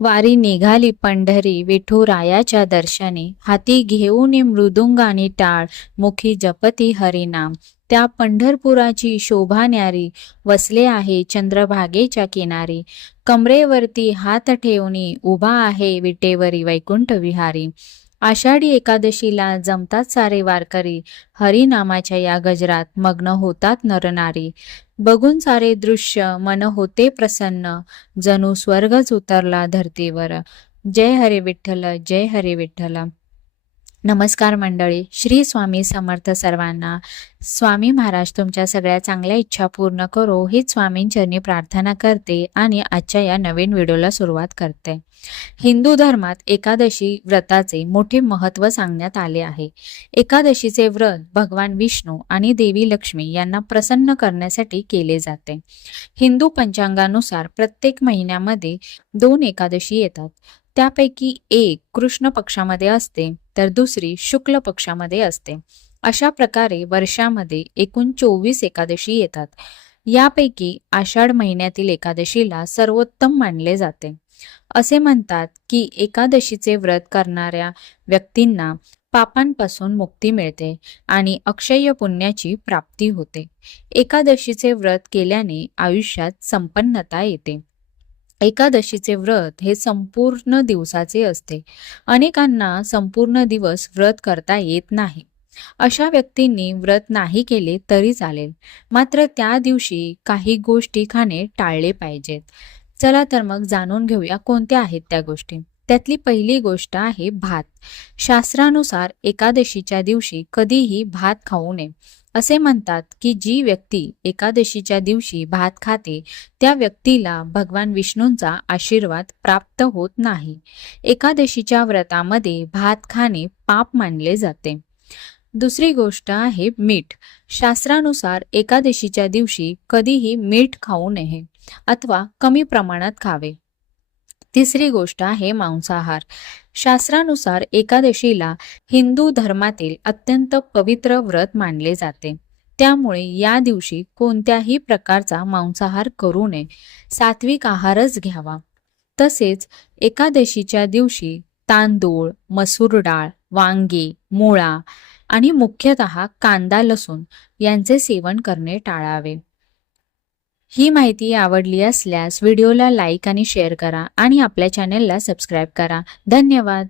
वारी निघाली पंढरी विठुरायाच्या दर्शनी, हाती घेऊन मृदुंग आणि टाळ, मुखी जपती हरिनाम. त्या पंढरपुराची शोभा न्यारी, वसले आहे चंद्रभागेच्या किनारी. कमरेवरती हात ठेवणी, उभा आहे विटेवरी वैकुंठ विहारी. आषाढी एकादशीला जमतात सारे वारकरी, हरिनामाच्या या गजरात मग्न होतात नरनारी. बघून सारे दृश्य मन होते प्रसन्न, जणू स्वर्गच उतरला धरतीवर. जय हरी विठ्ठल, जय हरी विठ्ठल. नमस्कार मंडळी, श्री स्वामी समर्थ सर्वांना. स्वामी महाराज तुमच्या सगळ्या चांगल्या इच्छा पूर्ण करो हीच स्वामींचरणी प्रार्थना करते आणि आजच्या या नवीन व्हिडिओला सुरुवात करते. हिंदू धर्मात एकादशी व्रताचे मोठे महत्त्व सांगण्यात आले आहे. एकादशीचे व्रत भगवान विष्णू आणि देवी लक्ष्मी यांना प्रसन्न करण्यासाठी केले जाते. हिंदू पंचांगानुसार प्रत्येक महिन्यामध्ये 2 एकादशी येतात. त्यापैकी एक कृष्ण पक्षामध्ये असते तर दुसरी शुक्ल पक्षामध्ये असते. अशा प्रकारे वर्षामध्ये एकूण 24 एकादशी येतात. यापैकी आषाढ महिन्यातील एकादशीला सर्वोत्तम मानले जाते. असे म्हणतात की एकादशीचे व्रत करणाऱ्या व्यक्तींना पापांपासून मुक्ती मिळते आणि अक्षय पुण्याची प्राप्ती होते. एकादशीचे व्रत केल्याने आयुष्यात संपन्नता येते. एकादशीचे व्रत हे संपूर्ण दिवसाचे असते. अनेकांना संपूर्ण दिवस व्रत करता येत नाही. अशा व्यक्तींनी व्रत नाही केले तरी चालेल, मात्र त्या दिवशी काही गोष्टी खाणे टाळले पाहिजेत. चला तर मग जाणून घेऊया कोणत्या आहेत त्या गोष्टी. त्यातली पहिली गोष्ट आहे भात. शास्त्रानुसार एकादशीच्या दिवशी कधीही भात खाऊ नये. असे म्हणतात की जी व्यक्ती एकादशीच्या दिवशी भात खाते त्या व्यक्तीला भगवान विष्णूंचा आशीर्वाद प्राप्त होत नाही. एकादशीच्या व्रतामध्ये भात खाणे पाप मानले जाते. दुसरी गोष्ट आहे मीठ. शास्त्रानुसार एकादशीच्या दिवशी कधीही मीठ खाऊ नये अथवा कमी प्रमाणात खावे. तिसरी गोष्ट आहे मांसाहार. शास्त्रानुसार एकादशीला हिंदू धर्मातील अत्यंत पवित्र व्रत मानले जाते. त्यामुळे या दिवशी कोणत्याही प्रकारचा मांसाहार करू नये, सात्विक आहारच घ्यावा. तसेच एकादशीच्या दिवशी तांदूळ, मसूर डाळ, वांगे, मुळा आणि मुख्यतः कांदा, लसूण यांचे सेवन करणे टाळावे. ही माहिती आवडली असल्यास व्हिडिओला लाईक आणि शेअर करा आणि आपल्या चॅनेलला सबस्क्राईब करा. धन्यवाद.